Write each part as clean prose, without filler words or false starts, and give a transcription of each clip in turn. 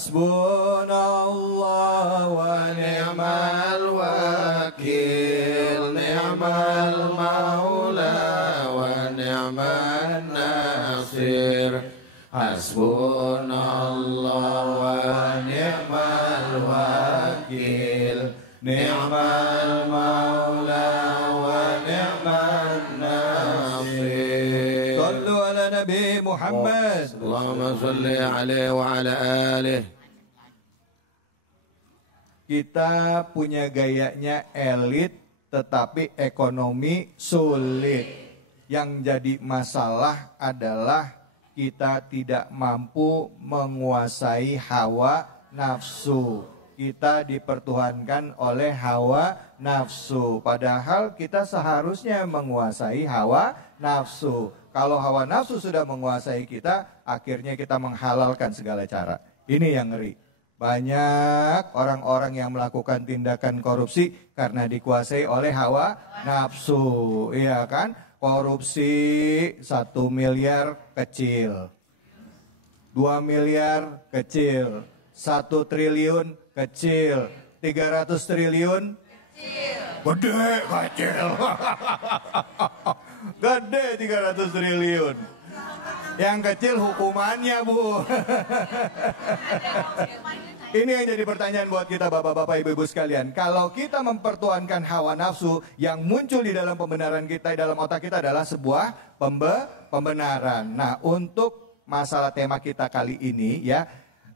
Hasbunallah wa ni'mal wakil, ni'mal maula wa ni'man nasir. Hasbunallah wa ni'mal wakil, ni'mal maula wa ni'man nasir. Sallu ala Nabi Muhammad. Allahumma salli alaihi wa ala alihi. Kita punya gayanya elit tetapi ekonomi sulit. Yang jadi masalah adalah kita tidak mampu menguasai hawa nafsu. Kita dipertuhankan oleh hawa nafsu. Padahal kita seharusnya menguasai hawa nafsu. Kalau hawa nafsu sudah menguasai kita, akhirnya kita menghalalkan segala cara. Ini yang ngeri. Banyak orang-orang yang melakukan tindakan korupsi karena dikuasai oleh hawa nafsu. Iya kan? Korupsi 1 miliar kecil, 2 miliar kecil, 1 triliun kecil, 300 triliun kecil. Gede kecil. Gede 300 triliun. Yang kecil hukumannya, Bu. Ini yang jadi pertanyaan buat kita bapak-bapak, ibu-ibu sekalian. Kalau kita mempertuhankan hawa nafsu, yang muncul di dalam pembenaran kita, dalam otak kita adalah sebuah pembenaran. Nah, untuk masalah tema kita kali ini ya,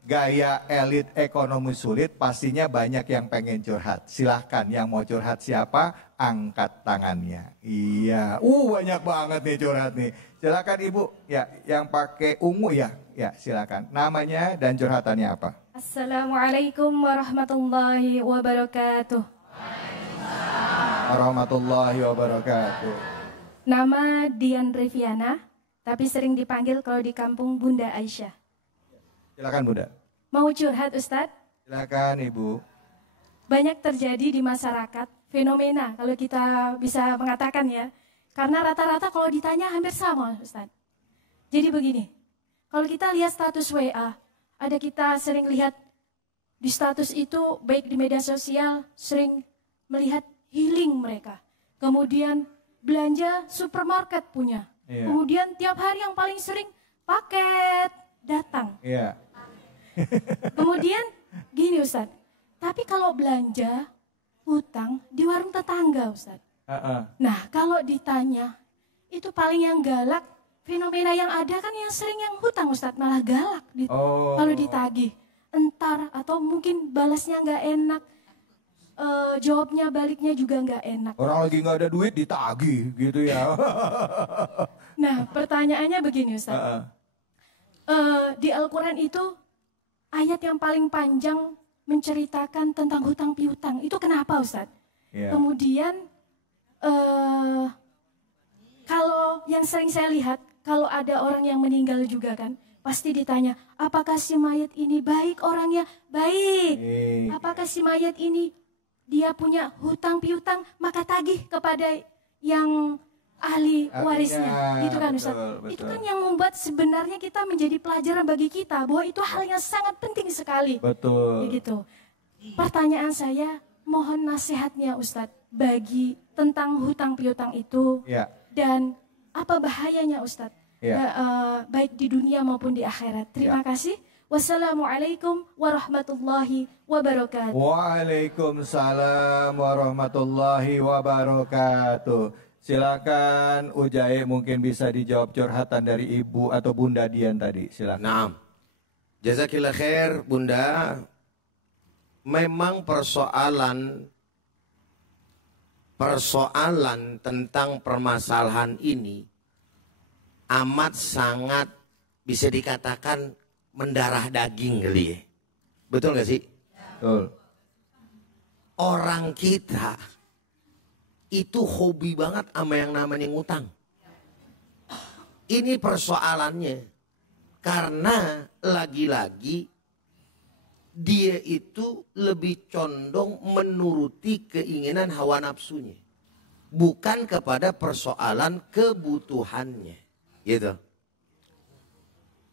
gaya elit ekonomi sulit, pastinya banyak yang pengen curhat. Silahkan, yang mau curhat siapa? Angkat tangannya. Iya, banyak banget nih curhat nih. Silakan Ibu, ya, yang pakai ungu ya, silakan. Namanya dan curhatannya apa? Assalamualaikum warahmatullahi wabarakatuh. Warahmatullahi wabarakatuh. Nama Dian Riviana, tapi sering dipanggil kalau di kampung Bunda Aisyah. Silakan Bunda. Mau curhat Ustadz? Silakan Ibu. Banyak terjadi di masyarakat fenomena, kalau kita bisa mengatakan ya. Karena rata-rata kalau ditanya hampir sama Ustadz. Jadi begini, kalau kita lihat status WA, ada kita sering lihat di status itu, baik di media sosial, sering melihat healing mereka. Kemudian belanja supermarket punya. Yeah. Kemudian tiap hari yang paling sering paket datang. Yeah. Kemudian gini Ustaz, tapi kalau belanja hutang di warung tetangga Ustaz. Nah kalau ditanya, itu paling yang galak, fenomena yang ada kan yang sering yang hutang Ustadz, malah galak kalau ditagih. Entar atau mungkin balasnya nggak enak, jawabnya baliknya juga nggak enak. Orang lagi nggak ada duit ditagih gitu ya. Nah pertanyaannya begini Ustadz, di Al-Quran itu ayat yang paling panjang menceritakan tentang hutang piutang, itu kenapa Ustadz? Yeah. Kemudian kalau yang sering saya lihat, kalau ada orang yang meninggal juga kan, pasti ditanya, apakah si mayat ini baik orangnya? Baik. Apakah si mayat ini dia punya hutang piutang? Maka tagih kepada yang ahli warisnya. Gitu kan Ustaz? Betul. Itu kan yang membuat sebenarnya kita menjadi pelajaran bagi kita, bahwa itu hal yang sangat penting sekali. Betul. Begitu. Pertanyaan saya, mohon nasihatnya Ustaz, bagi tentang hutang piutang itu. Ya. Dan apa bahayanya Ustadz, baik di dunia maupun di akhirat. Terima kasih. Wassalamualaikum warahmatullahi wabarakatuh. Waalaikumsalam warahmatullahi wabarakatuh. Silakan Ujai, mungkin bisa dijawab curhatan dari Ibu atau Bunda Dian tadi. Silakan. Nah, jazakillah khair Bunda. Memang persoalan tentang permasalahan ini amat sangat bisa dikatakan mendarah daging kali ya. Betul gak sih? Betul. Orang kita itu hobi banget sama yang namanya ngutang. Ini persoalannya. Karena lagi-lagi dia itu lebih condong menuruti keinginan hawa nafsunya, bukan kepada persoalan kebutuhannya, gitu.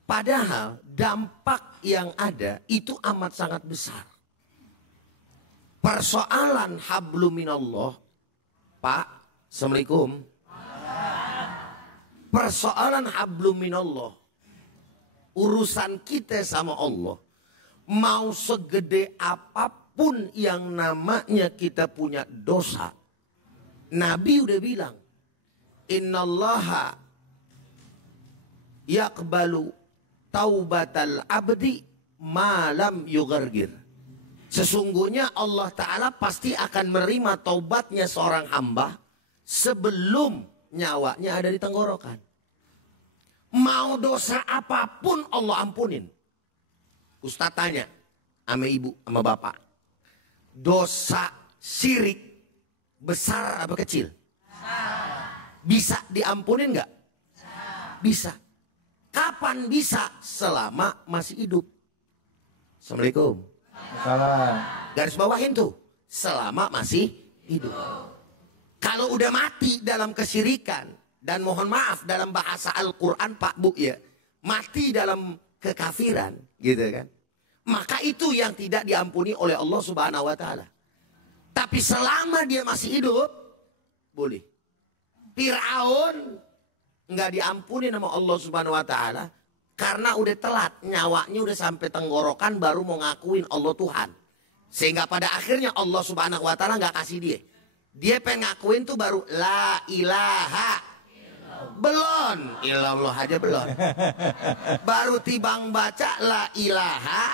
Padahal dampak yang ada itu amat sangat besar. Persoalan hablum minallah, Pak, Assalamualaikum. Persoalan hablum minallah, urusan kita sama Allah, mau segede apapun yang namanya kita punya dosa, Nabi udah bilang, innallaha yaqbalu taubatal abdi malam yugargir. Sesungguhnya Allah Ta'ala pasti akan menerima taubatnya seorang hamba sebelum nyawanya ada di tenggorokan. Mau dosa apapun Allah ampunin. Ustaz tanya sama ibu, sama bapak. Dosa syirik besar apa kecil? Bisa diampunin nggak? Bisa. Kapan bisa? Selama masih hidup. Assalamualaikum. Salam. Garis bawahin tuh. Selama masih hidup. Kalau udah mati dalam kesyirikan. Dan mohon maaf dalam bahasa Al-Quran Pak Bu ya. Mati dalam kekafiran. Gitu kan. Maka itu yang tidak diampuni oleh Allah Subhanahu wa Ta'ala. Tapi selama dia masih hidup. Boleh. Fir'aun nggak diampuni sama Allah Subhanahu wa Ta'ala karena udah telat, nyawanya udah sampai tenggorokan baru mau ngakuin Allah Tuhan. Sehingga pada akhirnya Allah Subhanahu wa Ta'ala nggak kasih dia. Dia pengen ngakuin tuh baru la ilaha belum, ilallah aja belum. Baru tibang baca la ilaha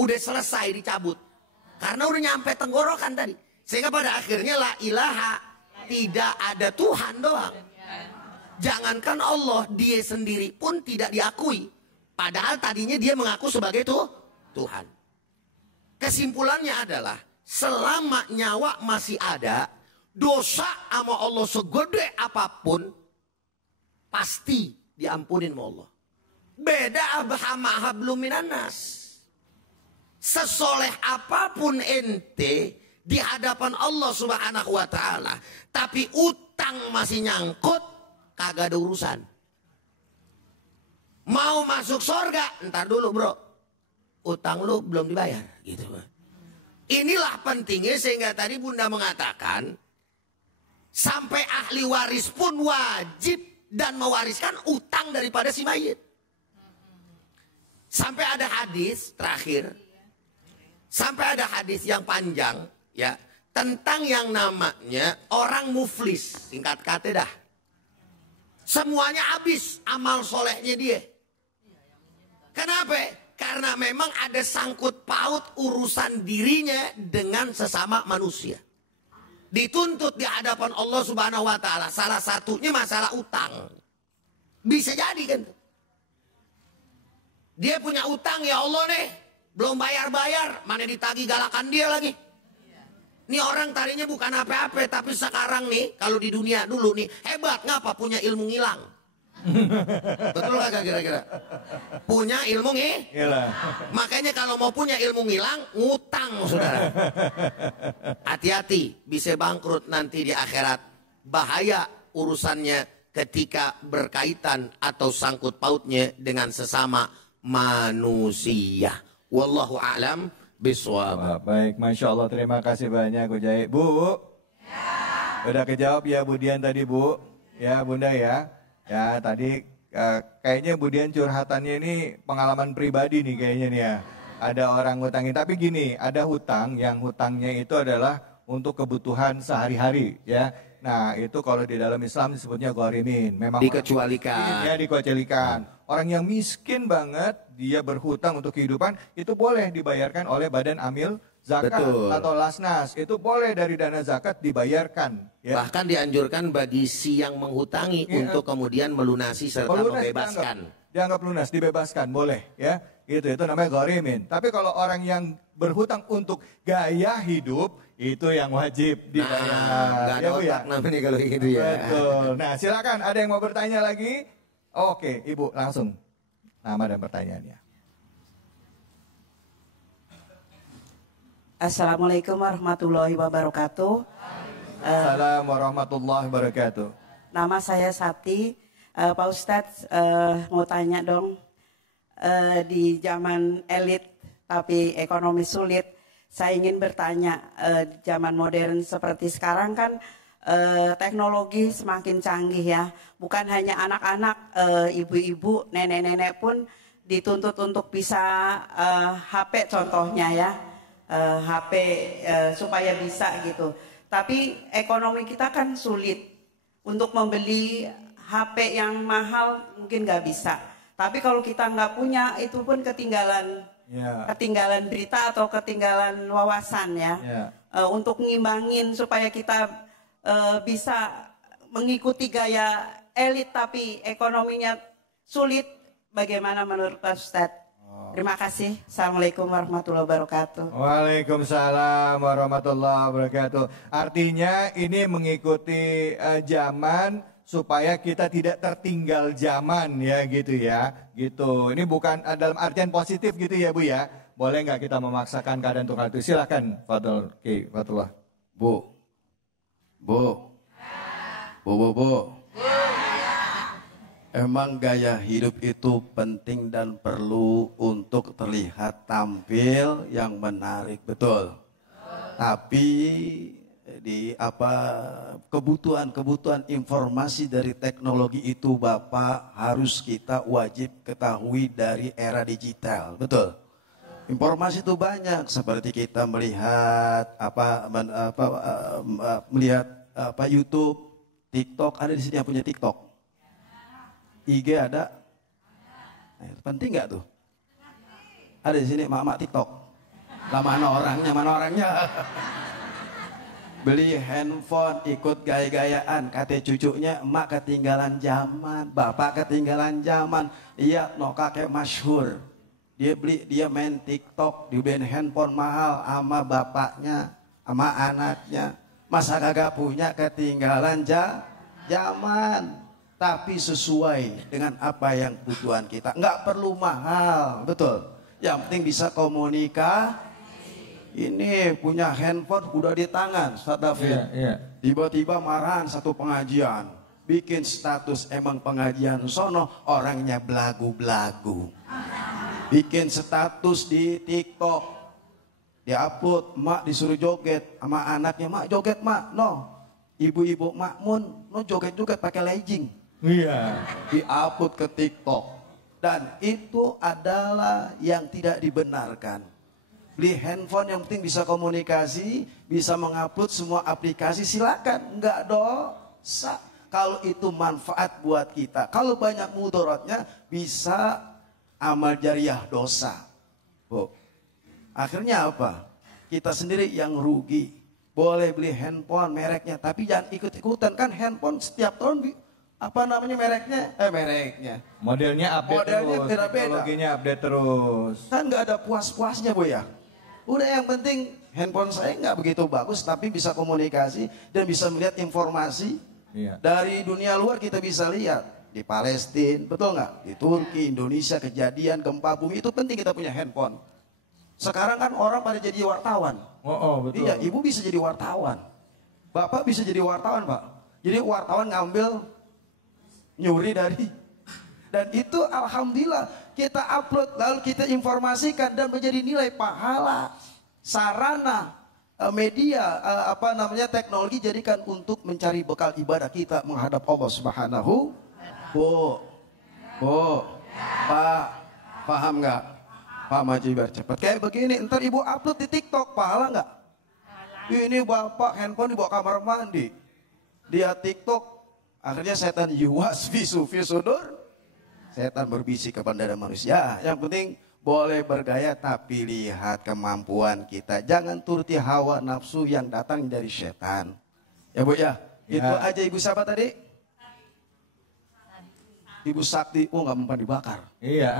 udah selesai dicabut. Karena udah nyampe tenggorokan tadi. Sehingga pada akhirnya la ilaha tidak ada Tuhan doang. Jangankan Allah, dia sendiri pun tidak diakui. Padahal tadinya dia mengaku sebagai Tuhan. Kesimpulannya adalah, selama nyawa masih ada, dosa sama Allah segede apapun, pasti diampunin sama Allah. Beda sama hablum minanas. Sesoleh apapun ente di hadapan Allah Subhanahu wa Ta'ala, tapi utang masih nyangkut, kagak ada urusan. Mau masuk sorga, ntar dulu bro, utang lu belum dibayar gitu. Inilah pentingnya sehingga tadi Bunda mengatakan sampai ahli waris pun wajib dan mewariskan utang daripada si mayit. Sampai ada hadis terakhir, sampai ada hadis yang panjang ya tentang yang namanya orang muflis, singkat kata dah. Semuanya habis amal solehnya dia. Kenapa? Karena memang ada sangkut paut urusan dirinya dengan sesama manusia. Dituntut di hadapan Allah Subhanahu wa Ta'ala. Salah satunya masalah utang. Bisa jadi kan? Dia punya utang, ya Allah nih, belum bayar-bayar, mana ditagih galakan dia lagi. Ini orang tadinya bukan apa-apa, tapi sekarang nih, kalau di dunia dulu nih, hebat ngapa punya ilmu ngilang. Betul gak kira-kira? Punya ilmu ngilang. Makanya kalau mau punya ilmu ngilang, ngutang saudara. Hati-hati, bisa bangkrut nanti di akhirat. Bahaya urusannya ketika berkaitan atau sangkut pautnya dengan sesama manusia. Wallahu a'lam biswab. Baik, Masya Allah, terima kasih banyak Ujai. Bu, udah kejawab ya Bu Dian tadi Bu, ya Bunda ya. Ya tadi kayaknya Bu Dian curhatannya ini pengalaman pribadi nih kayaknya nih ya. Ada orang ngutangin, tapi gini, ada hutang yang hutangnya itu adalah untuk kebutuhan sehari-hari ya. Nah itu kalau di dalam Islam disebutnya gharimin. Memang dikecualikan. Ya dikecualikan. Orang yang miskin banget, dia berhutang untuk kehidupan, itu boleh dibayarkan oleh badan amil zakat. Betul. Atau lasnas. Itu boleh dari dana zakat dibayarkan. Ya. Bahkan dianjurkan bagi si yang menghutangi ya, untuk kemudian melunasi serta membebaskan. Dianggap lunas, dibebaskan, boleh ya. Itu namanya gharimin. Tapi kalau orang yang berhutang untuk gaya hidup, itu yang wajib dibayar. Nah, ada otak namanya kalau gitu ya. Betul. Nah silakan, ada yang mau bertanya lagi? Oke, Ibu langsung nama dan pertanyaannya. Assalamualaikum warahmatullahi wabarakatuh. Assalamualaikum warahmatullahi wabarakatuh. Nama saya Sati. Pak Ustadz, mau tanya dong, di zaman elit tapi ekonomi sulit, saya ingin bertanya, zaman modern seperti sekarang kan teknologi semakin canggih ya, bukan hanya anak-anak, ibu-ibu, nenek-nenek pun dituntut untuk bisa HP contohnya ya, HP supaya bisa gitu. Tapi ekonomi kita kan sulit untuk membeli HP yang mahal, mungkin nggak bisa. Tapi kalau kita nggak punya, itu pun ketinggalan, ketinggalan berita atau ketinggalan wawasan ya. Untuk ngimbangin supaya kita bisa mengikuti gaya elit tapi ekonominya sulit, bagaimana menurut Pak Ustadz? Terima kasih. Assalamualaikum warahmatullahi wabarakatuh. Waalaikumsalam warahmatullahi wabarakatuh. Artinya ini mengikuti zaman supaya kita tidak tertinggal zaman ya gitu ya. Gitu. Ini bukan dalam artian positif gitu ya Bu ya. Boleh nggak kita memaksakan keadaan untuk hal itu? Silahkan Fadl Ki Fatullah. Bu. Emang gaya hidup itu penting dan perlu untuk terlihat tampil yang menarik, betul. Tapi di kebutuhan informasi dari teknologi itu Bapak harus kita wajib ketahui dari era digital, betul. Informasi itu banyak seperti kita melihat YouTube, TikTok, ada di sini yang punya TikTok. IG ada? Nah, penting nggak tuh? Ada di sini mak-mak TikTok. Lah mana orangnya? Beli handphone, ikut gaya-gayaan, kata cucunya, emak ketinggalan zaman, bapak ketinggalan zaman. Iya, no kakek masyhur. Dia main TikTok, dibeliin handphone mahal sama bapaknya, sama anaknya. Masa kagak punya, ketinggalan zaman. Tapi sesuai dengan apa yang kebutuhan kita. Nggak perlu mahal, betul. Yang penting bisa komunikasi. Ini punya handphone udah di tangan, Ustaz David. Tiba-tiba marahan satu pengajian. Bikin status, emang pengajian sono orangnya belagu-belagu. Bikin status di TikTok. Diupload, mak disuruh joget sama anaknya. Mak joget mak, no. Ibu-ibu makmun, no joget-joget pakai legging. Iya. Diupload ke TikTok. Dan itu adalah yang tidak dibenarkan. Beli handphone yang penting bisa komunikasi, bisa mengupload semua aplikasi, silakan. Enggak dosa. Kalau itu manfaat buat kita. Kalau banyak mudaratnya bisa amal jariah dosa. Bu. Akhirnya apa? Kita sendiri yang rugi. Boleh beli handphone mereknya, tapi jangan ikut-ikutan. Kan handphone setiap tahun mereknya? Modelnya update terus, teknologinya update terus. Kan nggak ada puas-puasnya Bu ya. Udah yang penting handphone saya nggak begitu bagus, tapi bisa komunikasi dan bisa melihat informasi. Dari dunia luar kita bisa lihat. Di Palestina, betul nggak? Di Turki, Indonesia, kejadian gempa bumi, itu penting kita punya handphone. Sekarang kan orang pada jadi wartawan. Betul. Iya, ibu bisa jadi wartawan. Bapak bisa jadi wartawan, Pak. Jadi wartawan nyuri dari, dan itu alhamdulillah kita upload lalu kita informasikan dan menjadi nilai pahala. Sarana media teknologi jadikan untuk mencari bekal ibadah kita menghadap Allah Subhanahu. Bu, Pak, paham nggak? Pak Maji biar cepat. Kayak begini, ntar ibu upload di TikTok, pahala nggak? Ini bapak handphone dibawa kamar mandi, dia TikTok. Akhirnya setan yuwas visu sudur. Setan berbisik kepada manusia. Yang penting boleh bergaya tapi lihat kemampuan kita. Jangan turuti hawa nafsu yang datang dari setan. Ya Bu ya. Itu aja. Ibu siapa tadi? Ibu Sakti. Oh nggak mempan dibakar. Iya.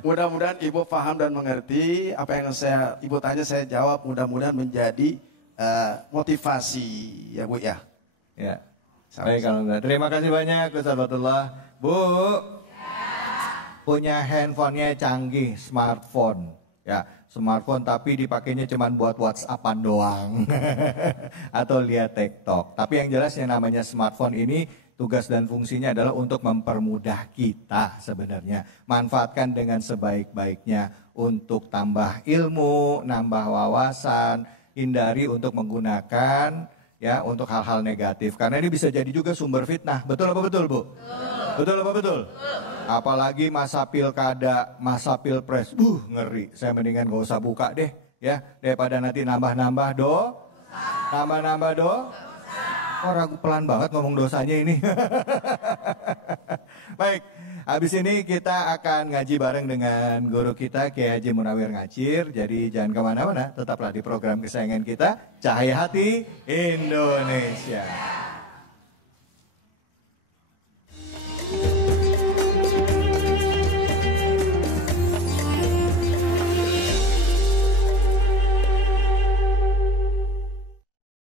Mudah-mudahan ibu paham dan mengerti apa yang ibu tanya saya jawab. Mudah-mudahan menjadi motivasi ya Bu ya. Ya. Baik, terima kasih banyak Ustaz Fatullah. Bu, punya handphonenya canggih, smartphone. Ya, smartphone tapi dipakainya cuma buat WhatsAppan doang atau lihat TikTok. Tapi yang jelas yang namanya smartphone ini tugas dan fungsinya adalah untuk mempermudah kita sebenarnya. Manfaatkan dengan sebaik-baiknya untuk tambah ilmu, nambah wawasan, hindari untuk menggunakan ya untuk hal-hal negatif. Karena ini bisa jadi juga sumber fitnah. Betul apa betul, Bu? Betul apa betul? Apalagi masa pilkada, masa pilpres, ngeri. Saya mendingan gak usah buka deh, ya daripada nanti nambah-nambah nambah-nambah Oh, ragu pelan banget ngomong dosanya ini. Baik, habis ini kita akan ngaji bareng dengan guru kita Kiai Haji Munawir Ngacir. Jadi jangan kemana-mana, tetaplah di program kesayangan kita, Cahaya Hati Indonesia.